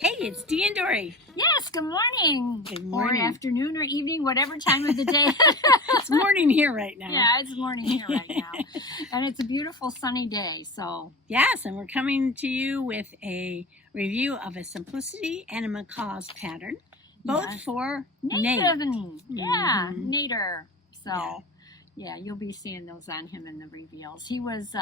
Hey, it's Dee and Dory. Yes, good morning. Good morning. Or afternoon or evening, whatever time of the day. It's morning here right now. Yeah, it's morning here right now. And it's a beautiful sunny day, so. Yes, and we're coming to you with a review of a Simplicity and a McCalls pattern, both Yes. for Native. Nate. Yeah, Mhm. Nader. So, yeah, you'll be seeing those on him in the reveals. He was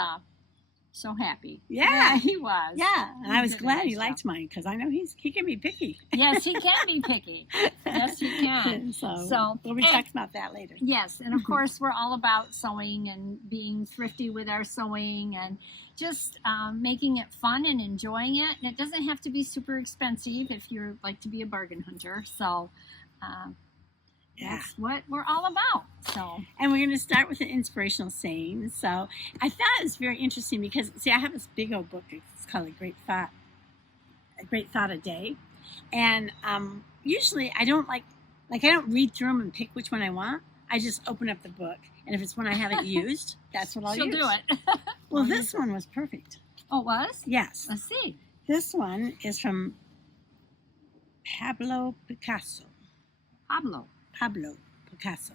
so happy. Yeah. He was. Yeah, and I was did a glad nice he job. liked mine because I know he can be picky. Yes, he can be picky. Yes, he can. So we'll be talking about that later. Yes, and of course we're all about sewing and being thrifty with our sewing and just making it fun and enjoying it. And it doesn't have to be super expensive if you like to be a bargain hunter. So that's what we're all about. So, and we're going to start with an inspirational saying. So I thought it was very interesting because, see, I have this big old book. It's called A Great Thought a Day. And usually I don't I don't read through them and pick which one I want. I just open up the book. And if it's one I haven't used, that's what I'll use. She'll do it. Well, this one was perfect. Oh, it was? Yes. Let's see. This one is from Pablo Picasso. Pablo Picasso.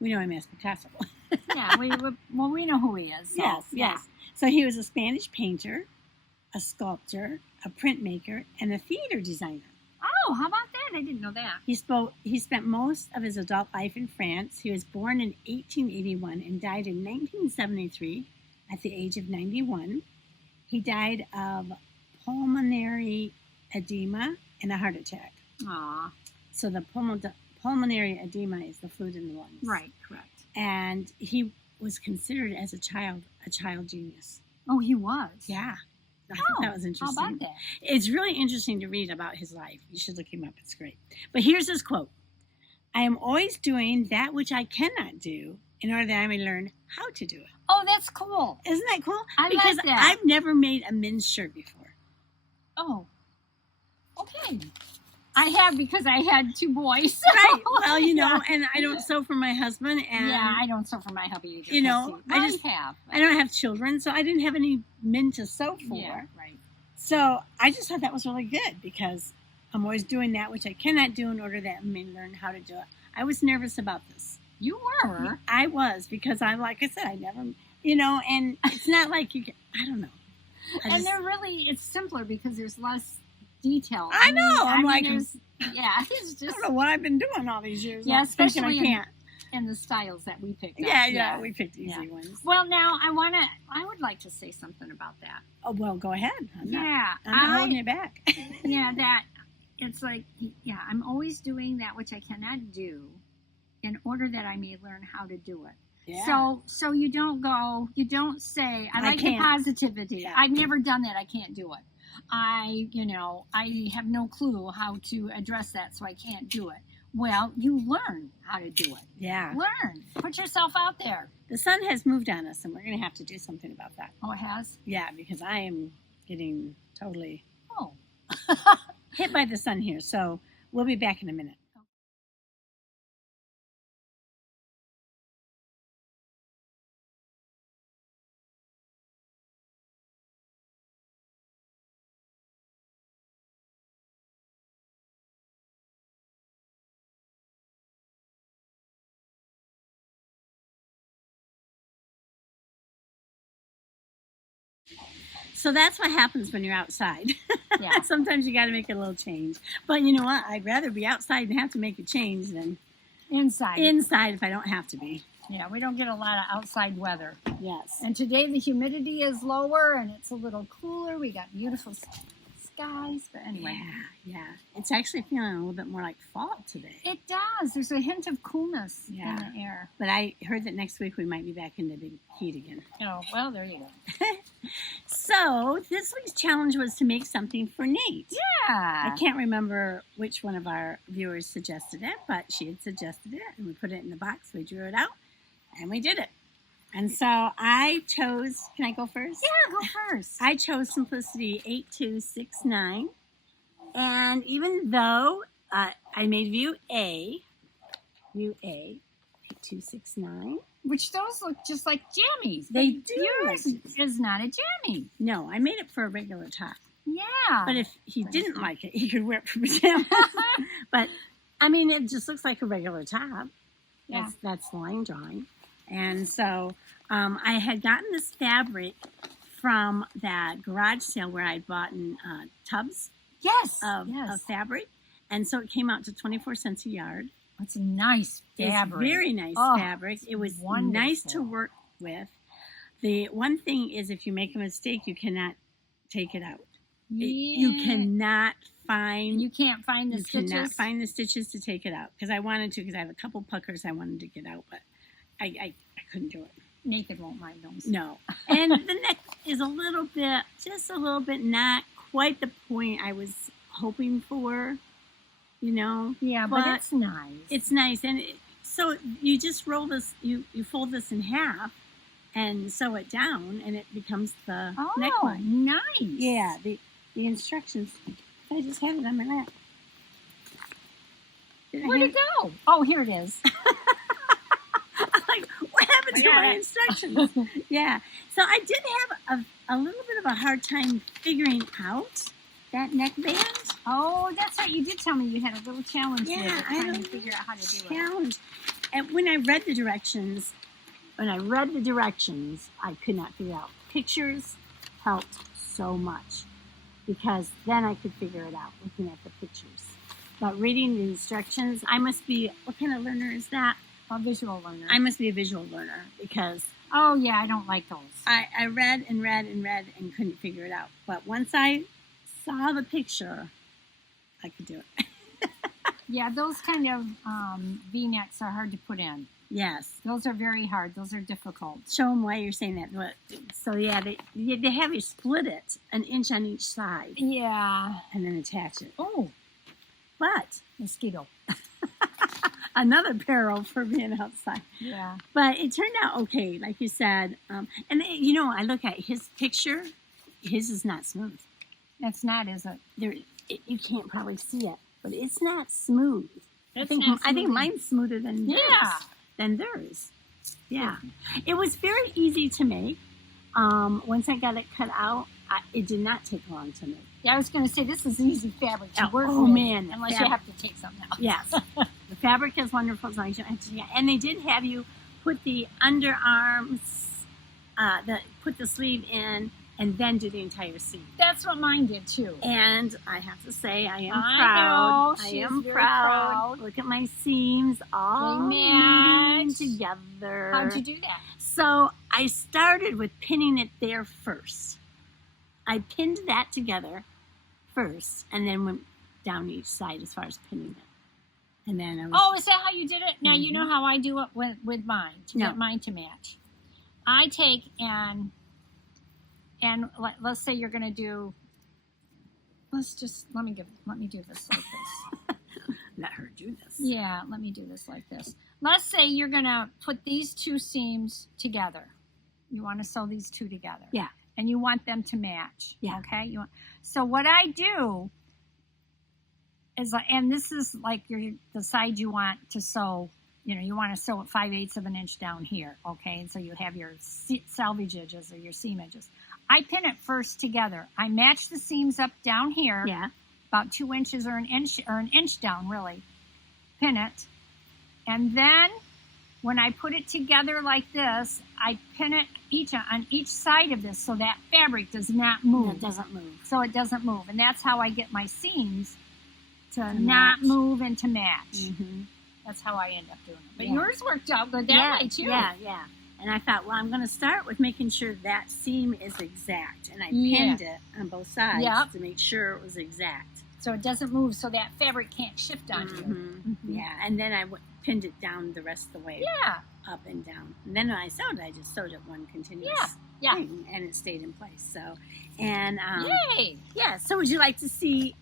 We know him as Picasso. Yeah, we know who he is. So, Yes. So he was a Spanish painter, a sculptor, a printmaker, and a theater designer. Oh, how about that? I didn't know that. He spent most of his adult life in France. He was born in 1881 and died in 1973 at the age of 91. He died of pulmonary edema and a heart attack. Aw. So the pulmonary edema is the fluid in the lungs. Right, correct. And he was considered as a child genius. Oh, he was? Yeah. I thought that was interesting. How about that? It's really interesting to read about his life. You should look him up. It's great. But here's his quote. I am always doing that which I cannot do in order that I may learn how to do it. Oh, that's cool. Isn't that cool? I because like that. I've never made a men's shirt before. Oh, okay. I have because I had two boys. Right. Well, and I don't sew for my husband. And yeah, I don't sew for my hubby either. I don't have children, so I didn't have any men to sew for. Yeah, right. So I just thought that was really good because I'm always doing that which I cannot do in order that I may learn how to do it. I was nervous about this. You were? I was because like I said, I never, and it's not like you can, I don't know. It's simpler because there's less detail. I know. It's just. I don't know what I've been doing all these years. Yeah, especially I can't. In the styles that we picked up. Yeah, we picked easy ones. Well, now I would like to say something about that. Oh, well, go ahead. I'm not holding it back. I'm always doing that which I cannot do in order that I may learn how to do it. Yeah. So you don't say, I like the positivity. Yeah. I've never done that. I can't do it. I have no clue how to address that, so I can't do it. Well, you learn how to do it. Yeah. Learn. Put yourself out there. The sun has moved on us, and we're going to have to do something about that. Oh, it has? Yeah, because I am getting totally Oh. hit by the sun here. So we'll be back in a minute. So that's what happens when you're outside. Yeah. Sometimes you got to make a little change. But you know what? I'd rather be outside and have to make a change than inside if I don't have to be. Yeah, we don't get a lot of outside weather. Yes. And today the humidity is lower and it's a little cooler. We got beautiful skies. But anyway. Yeah. It's actually feeling a little bit more like fall today. It does. There's a hint of coolness in the air. But I heard that next week we might be back in the big heat again. Oh, well, there you go. So this week's challenge was to make something for Nate. Yeah. I can't remember which one of our viewers suggested it, but she had suggested it, and we put it in the box. We drew it out, and we did it. And so I chose, can I go first? Yeah, go first. I chose Simplicity 8269. And even though I made view A, 8269. Which those look just like jammies. They do. Yours is not a jammy. No, I made it for a regular top. Yeah. But if he didn't like it, he could wear it for pajamas. But I mean, it just looks like a regular top. Yeah. That's line drawing. And so I had gotten this fabric from that garage sale where I'd bought tubs Yes. of fabric. And so it came out to 24 cents a yard. It's a nice fabric. It's very nice fabric. It was nice to work with. The one thing is, if you make a mistake, you cannot take it out. You cannot find. You can't find the stitches. You cannot find the stitches to take it out, because I wanted to, because I have a couple puckers I wanted to get out, but I couldn't do it. Naked won't mind those. No. And the neck is just a little bit, not quite the point I was hoping for, you know. Yeah, but it's nice. It's nice. And so you just roll this, you fold this in half and sew it down, and it becomes the neckline. Nice. Yeah, the instructions. I just had it on my lap. Where'd it go? Oh, here it is. I'm like, what happened to my instructions? Yeah. So I did have a little bit of a hard time figuring out that neckband. Oh, that's right. You did tell me you had a little challenge with it, trying to figure out how to do it. And when I read the directions, I could not figure it out. Pictures helped so much, because then I could figure it out looking at the pictures. But reading the instructions, I must be, what kind of learner is that? A visual learner. I must be a visual learner, because oh yeah, I don't like those. I read and read and read and couldn't figure it out. But once I saw the picture, I could do it. Yeah, those kind of V-necks are hard to put in. Yes. Those are very hard. Those are difficult. Show them why you're saying that. So yeah, they have you split it an inch on each side. Yeah. And then attach it. Oh. But mosquito. Another peril for being outside. Yeah. But it turned out okay, like you said. And you know, I look at his picture. His is not smooth. It's not, is it? You can't probably see it, but it's not smooth. I think mine's smoother than theirs. Yeah. Than theirs. Yeah. It was very easy to make. Once I got it cut out, it did not take long to make. Yeah, I was going to say, this is easy fabric to work with. Oh, man. Unless you have to take something out. Yes. The fabric is wonderful. As long as you have to, and they did have you put the underarms, put the sleeve in, and then do the entire seam. That's what mine did, too. And I have to say, I am proud. I am proud. Look at my seams all meeting together. How'd you do that? So I started with pinning it there first. I pinned that together first, and then went down each side as far as pinning it. And then I was... Oh, is that how you did it? Now, you know how I do it with mine, to get mine to match. I take and let's say you're going to do... Let me do this like this. Let her do this. Yeah, let me do this like this. Let's say you're going to put these two seams together. You want to sew these two together. Yeah. And you want them to match. Yeah. Okay? So what I do is, and this is like the side you want to sew, you want to sew it 5/8 of an inch down here. Okay? And so you have your selvage edges or your seam edges. I pin it first together. I match the seams up down here. Yeah. About 2 inches or an inch down, really. Pin it. And then when I put it together like this, I pin it on each side of this so that fabric does not move. It doesn't move. So it doesn't move. And that's how I get my seams to not move and to match. Mm-hmm. That's how I end up doing it. But yours worked out good that way, too. Yeah. And I thought, well, I'm going to start with making sure that seam is exact. And I pinned it on both sides to make sure it was exact. So it doesn't move, so that fabric can't shift on you. Mm-hmm. Yeah, and then I pinned it down the rest of the way. Yeah. Up and down. And then when I sewed it, I just sewed it one continuous thing, and it stayed in place. So, and yay! Yeah. So, would you like to see?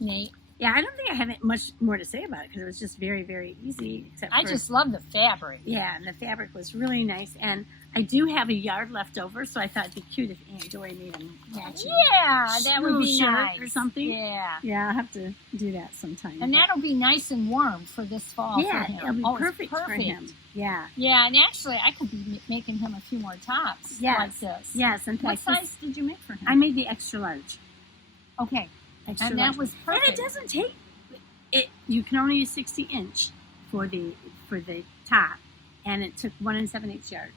Nate. Yeah, I don't think I have much more to say about it because it was just very, very easy. I just love the fabric. Yeah, and the fabric was really nice. And I do have a yard left over, so I thought it'd be cute if Aunt Dory made them matching. Yeah, that would be nice. Or something. Yeah. Yeah, I'll have to do that sometime. And that'll be nice and warm for this fall for him. It'll be perfect for him. Yeah. Yeah, and actually, I could be making him a few more tops like this. Yes. In fact, what size did you make for him? I made the extra large. Okay. Extra And that large. was And perfect. it doesn't take it. You can only use 60-inch for the top, and it took 1 7/8 yard.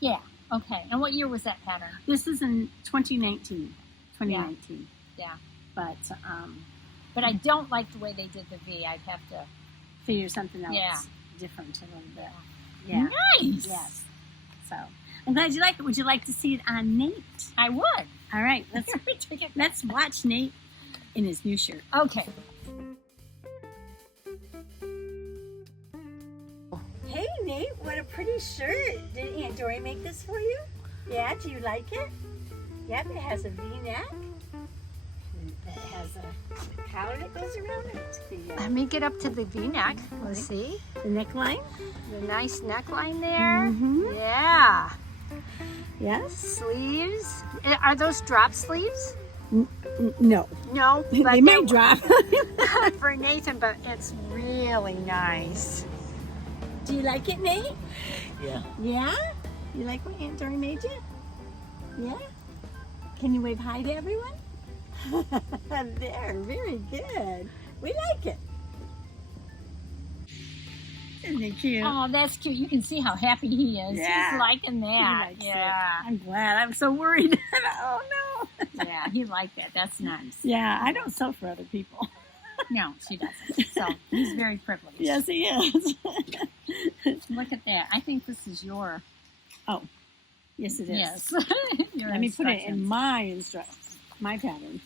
Yeah. Okay. And what year was that pattern? This is in 2019. 2019. Yeah. But I don't like the way they did the V. I'd have to figure something else Yeah. different a little bit. Yeah. Nice. Yes. So I'm glad you like it. Would you like to see it on Nate? I would. All right. Let's watch Nate in his new shirt. Okay. Hey Nate, what a pretty shirt. Did Aunt Dory make this for you? Yeah, do you like it? Yep, it has a V-neck. It has a collar that goes around it. Let me get up to the V-neck. Let's see. The neckline. The nice neckline there. Mm-hmm. Yeah. Yes. Sleeves. Are those drop sleeves? No. No. They But might drop. for Nathan, but it's really nice. Do you like it, Nate? Yeah. Yeah? You like what Aunt Dory made you? Yeah? Can you wave hi to everyone? There, very good. We like it. Isn't it cute? Oh, that's cute. You can see how happy he is. Yeah. He's liking He that. likes Yeah. it. I'm glad. I'm so worried. Oh no. Yeah, he liked it. That's nice. Yeah, I don't sew for other people. No, she doesn't. So he's very privileged. Yes, he is. Look at that. I think this is your. Oh, yes, it is. Yes. Your Let me put it in instructions. my pattern.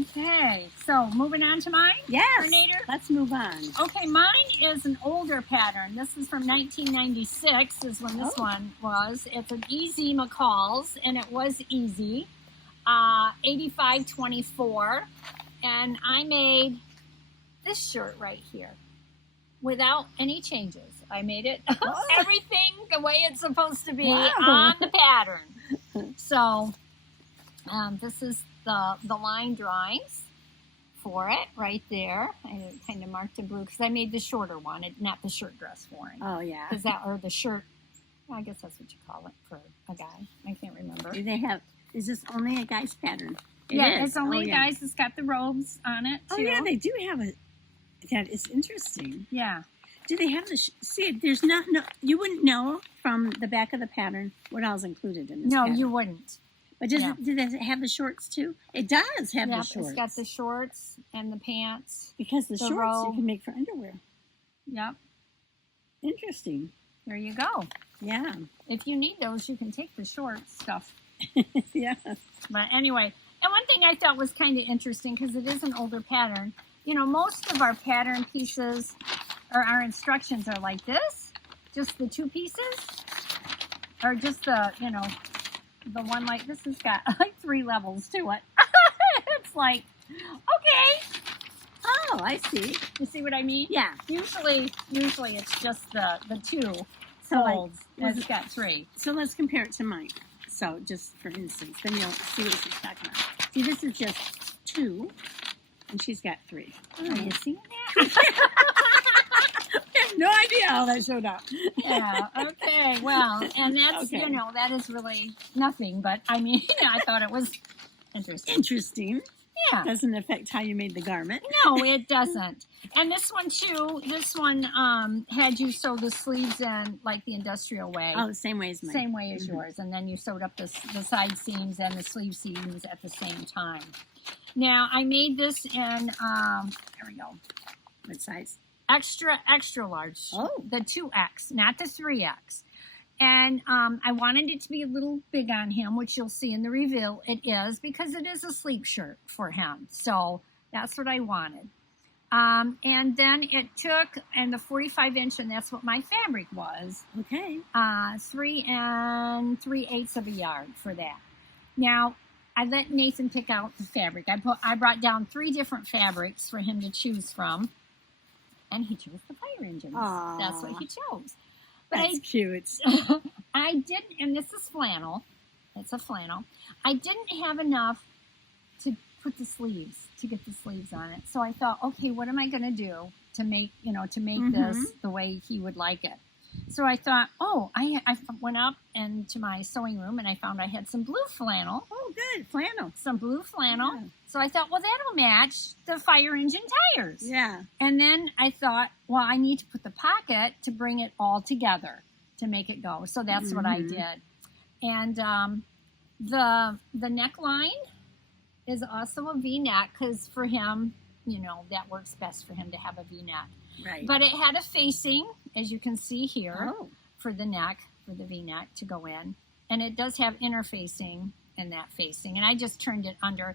Okay. So moving on to mine. Yes. Coordinator? Let's move on. Okay, mine is an older pattern. This is from 1996 is when this one was. It's an easy McCalls, and it was easy. 8524. And I made this shirt right here without any changes. I made it everything the way it's supposed to be on the pattern. So this is the line drawings for it right there. I kind of marked in blue because I made the shorter one, not the shirt dress for him. Oh yeah. Because or the shirt. I guess that's what you call it for a guy. I can't remember. Do they have? Is this only a guy's pattern? Yeah, is. it's only guys. It's got the robes on it too. Oh yeah, they do have a. That is interesting. Yeah. Do they have the? See, there's no. You wouldn't know from the back of the pattern what all's included in this. No, pattern. you wouldn't. But do they have the shorts too? It does have the shorts. It's got the shorts and the pants. Because the shorts robe. you can make for underwear. Yep. Interesting. There you go. Yeah. If you need those, you can take the short stuff. Yeah. But anyway, and one thing I thought was kind of interesting because it is an older pattern. You know, most of our pattern pieces or our instructions are like this, just the two pieces, or just the, you know, the one like this has got like 3 levels to it. It's like, okay. Oh, I see. You see what I mean? Yeah. Usually it's just the 2 So, like, folds. It's got 3. So let's compare it to mine. So just for instance, then you'll see what she's talking about. See, this is just 2, and she's got 3. Are you seeing that? I have no idea how that showed up. Yeah, okay, well, and that's, you know, that is really nothing, but I mean, I thought it was interesting. Interesting. Yeah. Doesn't affect how you made the garment. No, it doesn't. And this one, too, had you sew the sleeves in like the industrial way. Oh, the same way as mine. Same way as yours. And then you sewed up the side seams and the sleeve seams at the same time. Now, I made this in, there we go. What size? Extra large. Oh. The 2X, not the 3X. And I wanted it to be a little big on him, which you'll see in the reveal. It is, because it is a sleep shirt for him. So that's what I wanted. And then it took, and the 45-inch, and that's what my fabric was. Okay. 3 3/8 of a yard for that. Now, I let Nathan pick out the fabric. I brought down 3 different fabrics for him to choose from. And he chose the fire engines. Aww. That's what he chose. But That's cute. I didn't, and this is flannel. It's a flannel. I didn't have enough to put the sleeves, to get the sleeves on it. So I thought, okay, what am I going to do to make, this the way he would like it? So I thought, oh, I went up into my sewing room and I found I had some blue flannel. Oh, good. Flannel. Some blue flannel. Yeah. So I thought, well, that'll match the fire engine tires. Yeah. And then I thought, well, I need to put the pocket to bring it all together to make it go. So that's what I did. And the neckline is also a V-neck because for him, you know, that works best for him to have a V-neck. Right. But it had a facing, as you can see here, Oh. for the neck, for the V-neck to go in. And it does have interfacing in that facing. And I just turned it under.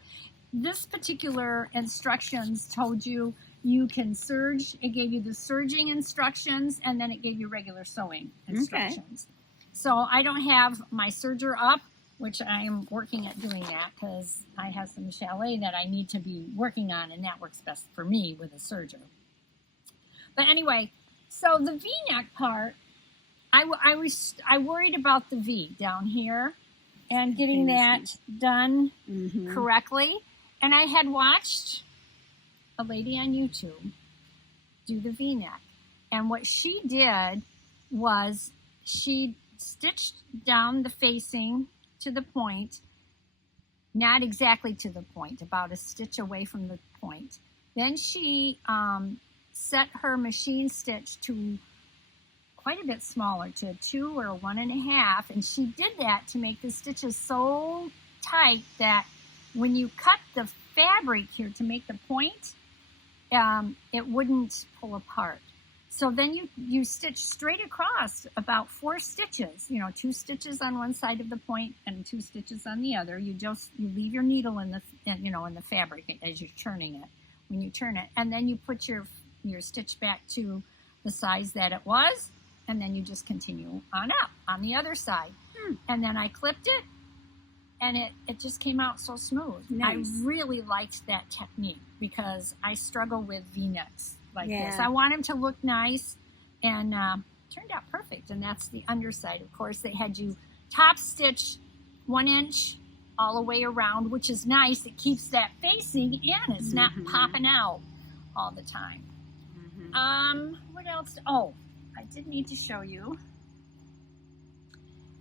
This particular instructions told you you can serge. It gave you the serging instructions, and then it gave you regular sewing instructions. So I don't have my serger up, which I am working at doing that because I have some chalet that I need to be working on, and that works best for me with a serger. But anyway, so the V-neck part, I worried about the V down here and getting that done correctly. And I had watched a lady on YouTube do the V-neck. And what she did was she stitched down the facing to the point, not exactly to the point, about a stitch away from the point. Then she set her machine stitch to quite a bit smaller, to a 2 or a 1.5, and she did that to make the stitches so tight that when you cut the fabric here to make the point, it wouldn't pull apart. So then you stitch straight across about 4 stitches, 2 stitches on one side of the point and 2 stitches on the other. You leave your needle in the fabric as you're turning it, when you turn it, and then you put your stitch back to the size that it was, and then you just continue on up on the other side. And then I clipped it, and it just came out so smooth. Nice. I really liked that technique because I struggle with V-necks like this. Yeah. I want them to look nice, and turned out perfect. And that's the underside. Of course, they had you top stitch 1 inch all the way around, which is nice. It keeps that facing in. It's not popping out all the time. What else? Oh, I did need to show you.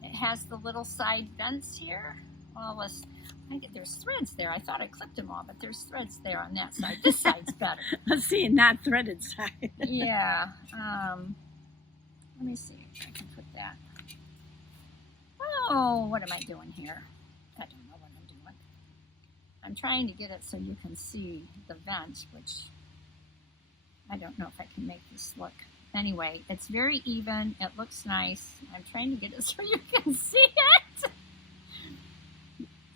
It has the little side vents here. Well, there's threads there. I thought I clipped them all, but there's threads there on that side. This side's better. Let's see, not threaded side. Yeah. Let me see if I can put that. Oh, what am I doing here? I don't know what I'm doing. I'm trying to get it so you can see the vent, which I don't know if I can make this look. Anyway, it's very even. It looks nice. I'm trying to get it so you can see it.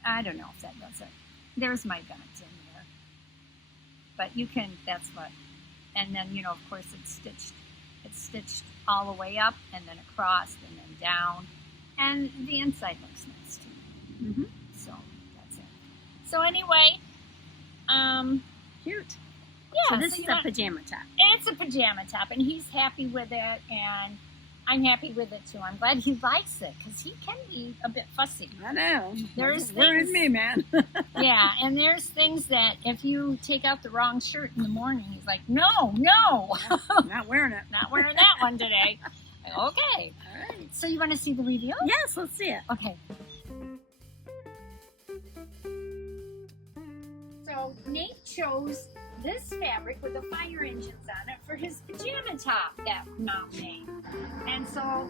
I don't know if that does it. There's my vent in there. But you can, that's what, and then, of course it's stitched all the way up and then across and then down. And the inside looks nice too. So that's it. So anyway, Cute. yeah. So this is a pajama top. It's a pajama top, and he's happy with it, and I'm happy with it too. I'm glad he likes it because he can be a bit fussy. I know. There's Worries things, me, man. yeah, and there's things that if you take out the wrong shirt in the morning, he's like, no, Not wearing it. not wearing that one today. Okay. All right. So you want to see the reveal? Yes, let's see it. Okay. So Nate chose this fabric with the fire engines on it for his pajama top that Mom made. And so,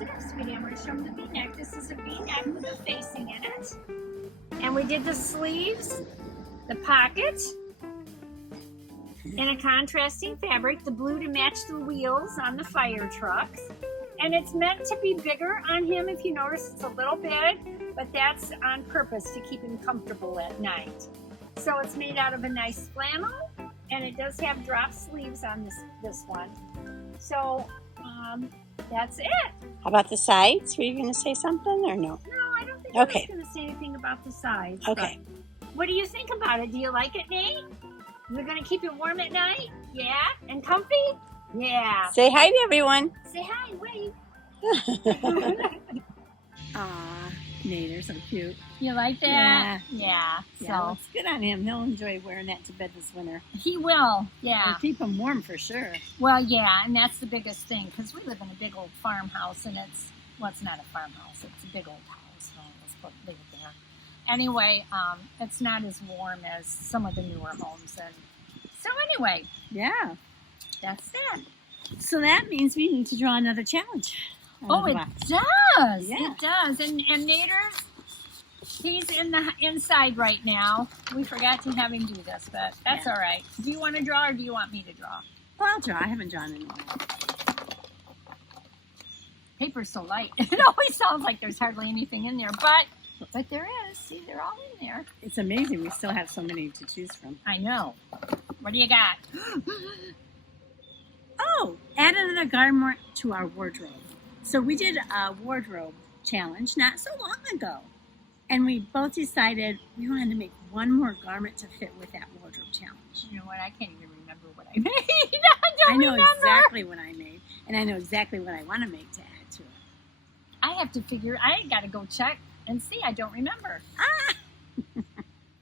next video, I'm going to show him the V-neck. This is a V-neck with a facing in it. And we did the sleeves, the pocket, in a contrasting fabric, the blue to match the wheels on the fire trucks. And it's meant to be bigger on him. If you notice, it's a little big, but that's on purpose to keep him comfortable at night. So it's made out of a nice flannel, and it does have drop sleeves on this one. So that's it. How about the sides? Were you going to say something or no? No, I don't think I was Okay. going to say anything about the sides. Okay. but what do you think about it? Do you like it, Nate? Is it going to keep you warm at night? Yeah? And comfy? Yeah. Say hi to everyone. Say hi, wave. Aw, Nader, so cute. You like that? Yeah. Yeah, So it's good on him. He'll enjoy wearing that to bed this winter. he will. Yeah. It'll keep him warm for sure. Well, yeah, and that's the biggest thing because we live in a big old farmhouse, and it's not a farmhouse; it's a big old house. So leave it there. Anyway, it's not as warm as some of the newer homes, and so anyway, Yeah. that's that. So that means we need to draw another challenge. Oh, it does. Yeah. It does. And Nader, he's inside right now. We forgot to have him do this, but that's all right. Do you want to draw or do you want me to draw? Well, I'll draw. I haven't drawn in a while. Paper's so light. It always sounds like there's hardly anything in there, but there is. See, they're all in there. It's amazing. We still have so many to choose from. I know. What do you got? Oh, add another garment to our wardrobe. So we did a wardrobe challenge not so long ago. And we both decided we wanted to make one more garment to fit with that wardrobe challenge. You know what? I can't even remember what I made. I know remember. exactly what I made. And I know exactly what I want to make to add to it. I have to figure. I got to go check and see. I don't remember.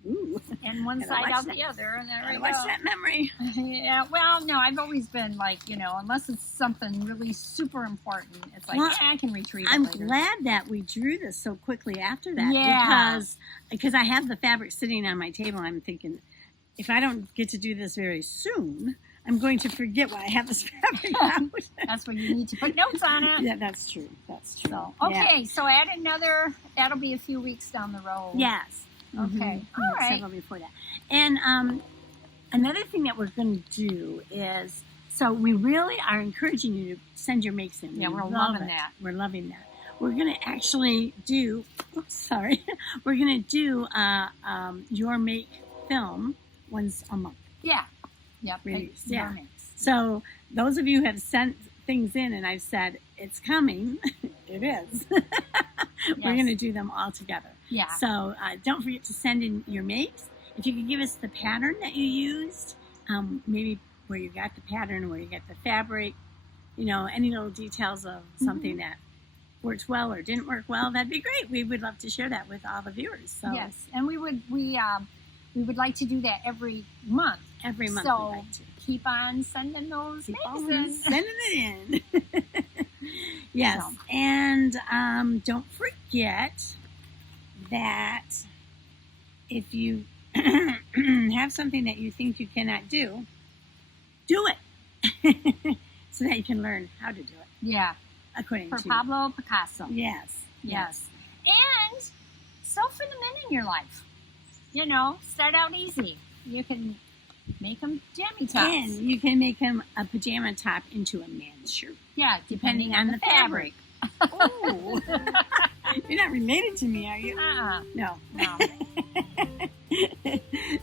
Ooh. And one Gotta side watch out that. the other, and there we Gotta go. watch that memory. Yeah, well, no, I've always been like, unless it's something really super important, it's like, Well, I can retrieve it I'm later. glad that we drew this so quickly after that. Yeah. Because I have the fabric sitting on my table. I'm thinking, if I don't get to do this very soon, I'm going to forget why I have this fabric out. That's when you need to put notes on it. Yeah, that's true. That's true. So, Yeah. okay, so add another, that'll be a few weeks down the road. Yes. Okay. Mhm. All right. Several before that. And another thing that we're going to do is, so we really are encouraging you to send your makes in. Yeah, We we're love loving it. that. We're loving that. We're going to actually do, we're going to do your make film once a month. Yeah. Yep. Release, your yeah. mix. So those of you who have sent things in and I've said, it's coming, it is. We're going to do them all together. Yeah. So don't forget to send in your makes. If you could give us the pattern that you used, maybe where you got the pattern, where you got the fabric, any little details of something that worked well or didn't work well, that'd be great. We would love to share that with all the viewers. So Yes, and we would like to do that every month. every month So we'd like to. keep on sending those Keep makes on in. sending it in. Yes, So. and don't forget that if you have something that you think you cannot do it so that you can learn how to do it Yeah, according for to Pablo Picasso. Yes. Yes. And so for the men in your life, start out easy. You can make them jammy tops. And you can make him a pajama top into a man's shirt. Yeah, depending on the fabric. Oh, you're not related to me, are you? No. No.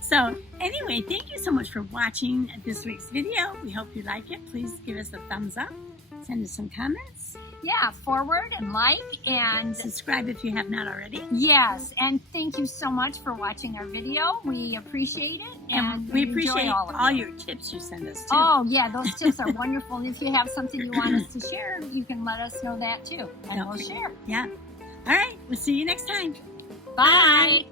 So anyway, thank you so much for watching this week's video. We hope you like it. Please give us a thumbs up. Send us some comments. Yeah, forward and like and Subscribe if you have not already. yes, and thank you so much for watching our video. We appreciate it, And we enjoy appreciate all of all it. your tips you send us too. Oh yeah, those tips are wonderful. And if you have something you want us to share, you can let us know that too, and we'll share. Yeah. All right. We'll see you next time. Bye.